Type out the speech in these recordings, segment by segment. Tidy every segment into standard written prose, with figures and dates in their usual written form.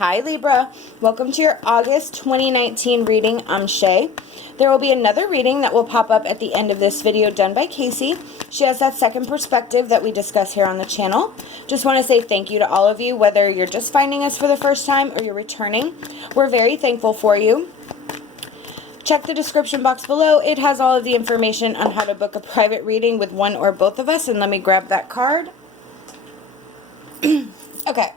Hi Libra, welcome to your August 2019 reading. I'm SHAE. There will be another reading that will pop up at the end of this video done by KACEE. She has that second perspective that we discuss here on the channel. Just want to say thank you to all of you, whether you're just finding us for the first time or you're returning. We're very thankful for you. Check the description box below. It has all of the information on how to book a private reading with one or both of us. And let me grab that card. Okay.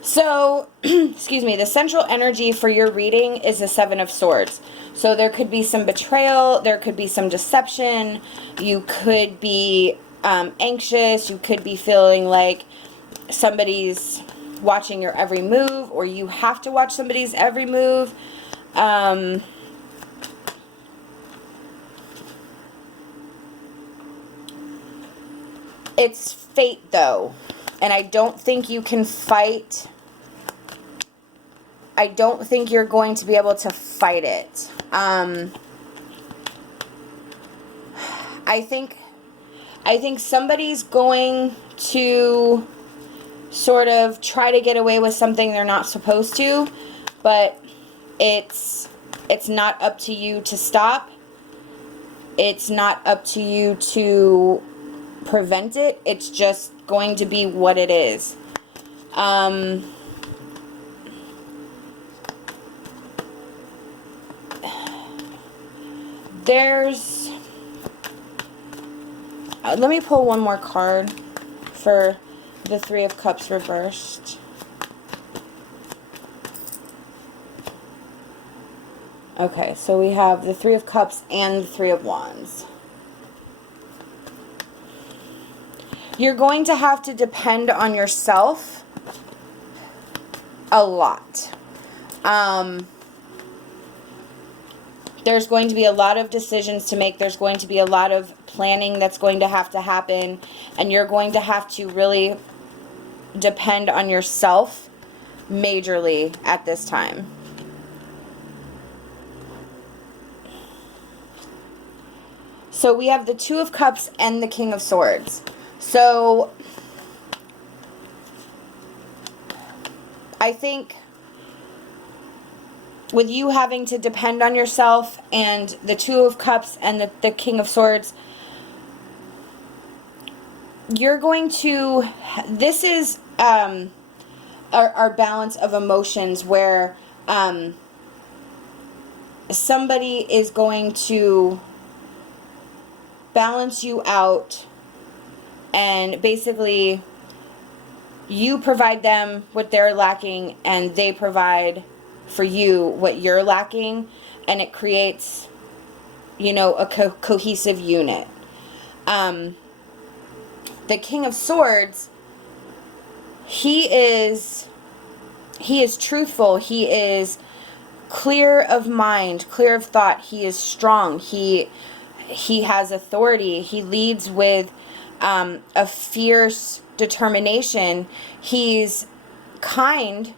So, excuse me, the central energy for your reading is the Seven of Swords. So there could be some betrayal, there could be some deception, you could be anxious, you could be feeling like somebody's watching your every move, or you have to watch somebody's every move. It's fate, though, and I don't think you can fight. I don't think you're going to be able to fight it. I think somebody's going to sort of try to get away with something they're not supposed to, but it's not up to you to stop. It's not up to you to prevent it. It's just going to be what it is. There's let me pull one more card for the Three of Cups reversed. Okay, so we have the Three of Cups and the Three of Wands. You're going to have to depend on yourself a lot. There's going to be a lot of decisions to make. There's going to be a lot of planning that's going to happen. And you're going to have to really depend on yourself majorly at this time. So we have the Two of Cups and the King of Swords. So I think with you having to depend on yourself and the Two of Cups and the King of Swords, you're going to, this is our balance of emotions where somebody is going to balance you out, and basically you provide them what they're lacking and they provide for you what you're lacking, and it creates, you know, a cohesive unit. The King of Swords, he is truthful, he is clear of mind, clear of thought, he is strong, he has authority, he leads with a fierce determination, he's kind,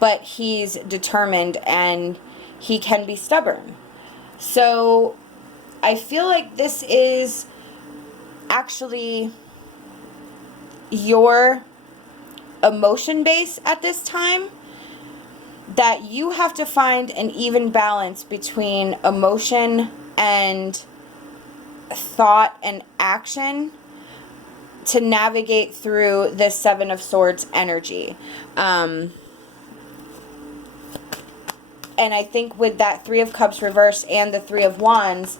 but he's determined and he can be stubborn. So I feel like this is actually your emotion base at this time, that you have to find an even balance between emotion and thought and action to navigate through the Seven of Swords energy. And I think with that Three of Cups reversed and the Three of Wands,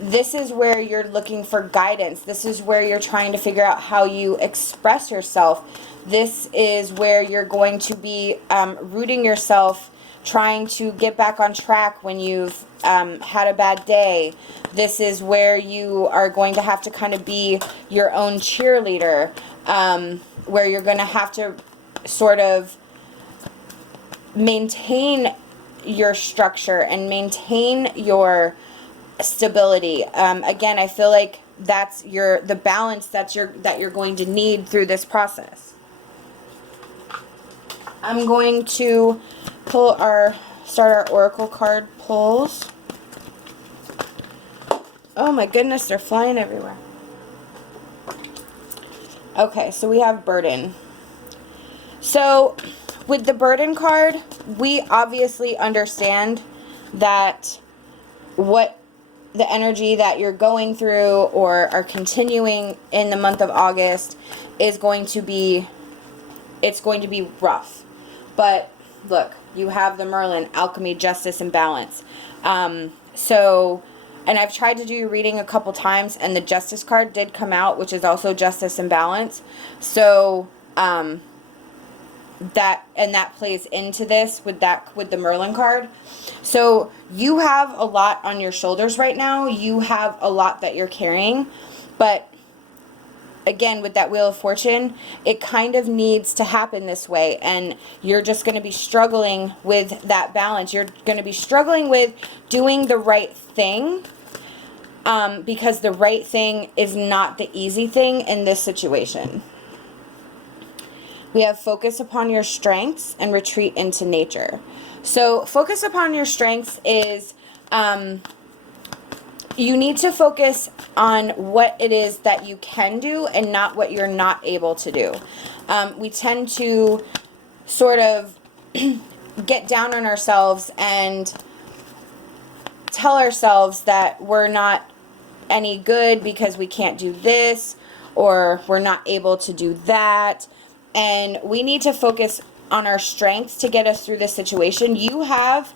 this is where you're looking for guidance. This is where you're trying to figure out how you express yourself. This is where you're going to be rooting yourself, trying to get back on track when you've had a bad day. This is where you are going to have to kind of be your own cheerleader, where you're going to have to sort of maintain your structure and maintain your stability. Again, I feel like that's the balance that you're going to need through this process. I'm going to start our oracle card pulls. Oh my goodness, they're flying everywhere. Okay, so we have burden. So with the burden card, we obviously understand that what the energy that you're going through or are continuing in the month of August is going to be, it's going to be rough. But look, you have the Merlin, alchemy, justice, and balance. And I've tried to do your reading a couple times, and the justice card did come out, which is also justice and balance. So, that plays into this with the Merlin card. So you have a lot on your shoulders right now. You have a lot that you're carrying, but again, with that Wheel of Fortune, it kind of needs to happen this way, and you're just going to be struggling with that balance. You're going to be struggling with doing the right thing, because the right thing is not the easy thing in this situation. We have focus upon your strengths and retreat into nature. So focus upon your strengths is, you need to focus on what it is that you can do and not what you're not able to do. We tend to sort of get down on ourselves and tell ourselves that we're not any good because we can't do this, or we're not able to do that. And we need to focus on our strengths to get us through this situation. You have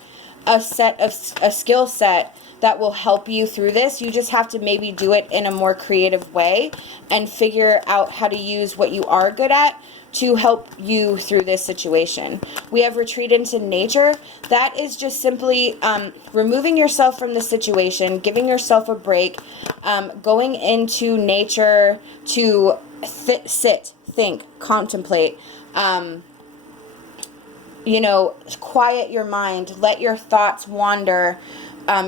a skill set that will help you through this. You just have to maybe do it in a more creative way and figure out how to use what you are good at to help you through this situation. We have retreat into nature. That is just simply removing yourself from the situation, giving yourself a break, going into nature to sit, think, contemplate, quiet your mind, let your thoughts wander,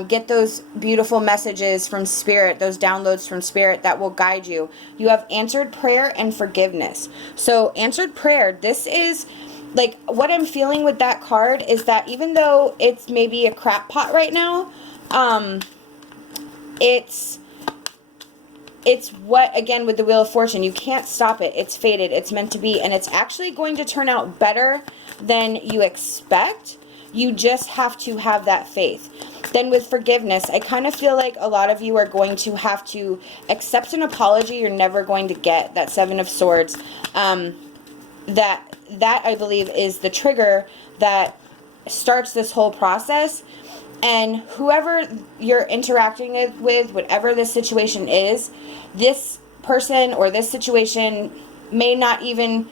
get those beautiful messages from Spirit, those downloads from Spirit that will guide you. You have answered prayer and forgiveness. So answered prayer, this is like what I'm feeling with that card is that even though it's maybe a crap pot right now, it's what, again, with the Wheel of Fortune, you can't stop it. It's fated. It's meant to be. And it's actually going to turn out better than you expect. You just have to have that faith. Then with forgiveness, I kind of feel like a lot of you are going to have to accept an apology you're never going to get, that Seven of Swords. That I believe is the trigger that starts this whole process. And whoever you're interacting with, whatever this situation is, this person or this situation may not even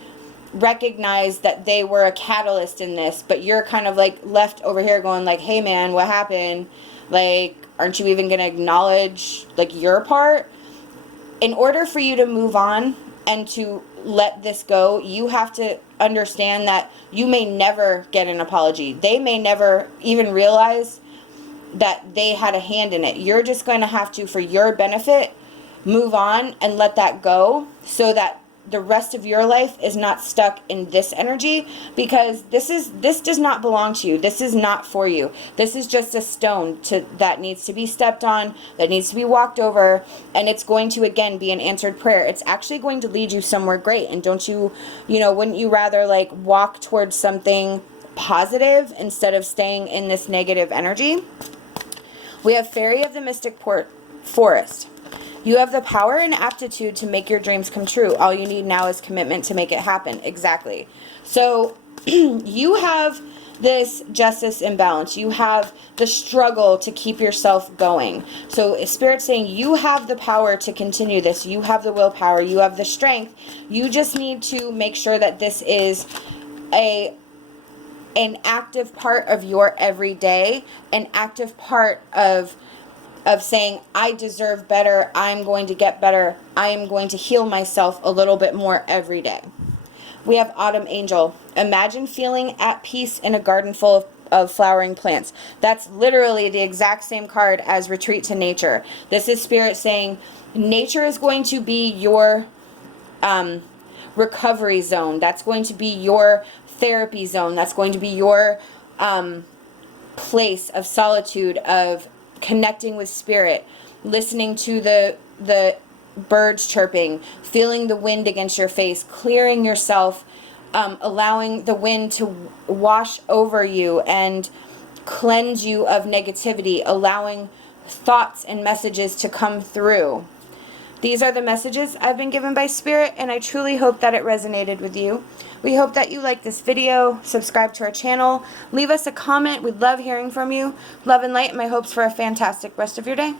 recognize that they were a catalyst in this, but you're kind of like left over here going like, hey man, what happened? Like, aren't you even going to acknowledge like your part? In order for you to move on and to let this go, you have to understand that you may never get an apology. They may never even realize that they had a hand in it. You're just going to have to, for your benefit, move on and let that go so that the rest of your life is not stuck in this energy, because this does not belong to you. This is not for you. This is just a stone that needs to be stepped on, that needs to be walked over, and it's going to again be an answered prayer. It's actually going to lead you somewhere great. And don't you, wouldn't you rather like walk towards something positive instead of staying in this negative energy? We have Fairy of the Mystic Forest. You have the power and aptitude to make your dreams come true. All you need now is commitment to make it happen. Exactly. So you have this justice imbalance. You have the struggle to keep yourself going. So Spirit's saying you have the power to continue this. You have the willpower. You have the strength. You just need to make sure that this is an active part of your everyday, an active part of saying, I deserve better, I'm going to get better, I am going to heal myself a little bit more every day. We have Autumn Angel. Imagine feeling at peace in a garden full of flowering plants. That's literally the exact same card as Retreat to Nature. This is Spirit saying, nature is going to be your recovery zone. That's going to be your therapy zone. That's going to be your place of solitude, of connecting with Spirit, listening to the birds chirping, feeling the wind against your face, clearing yourself allowing the wind to wash over you and cleanse you of negativity, allowing thoughts and messages to come through. These are the messages I've been given by Spirit, and I truly hope that it resonated with you. We hope that you like this video, subscribe to our channel, leave us a comment. We'd love hearing from you. Love and light, and my hopes for a fantastic rest of your day.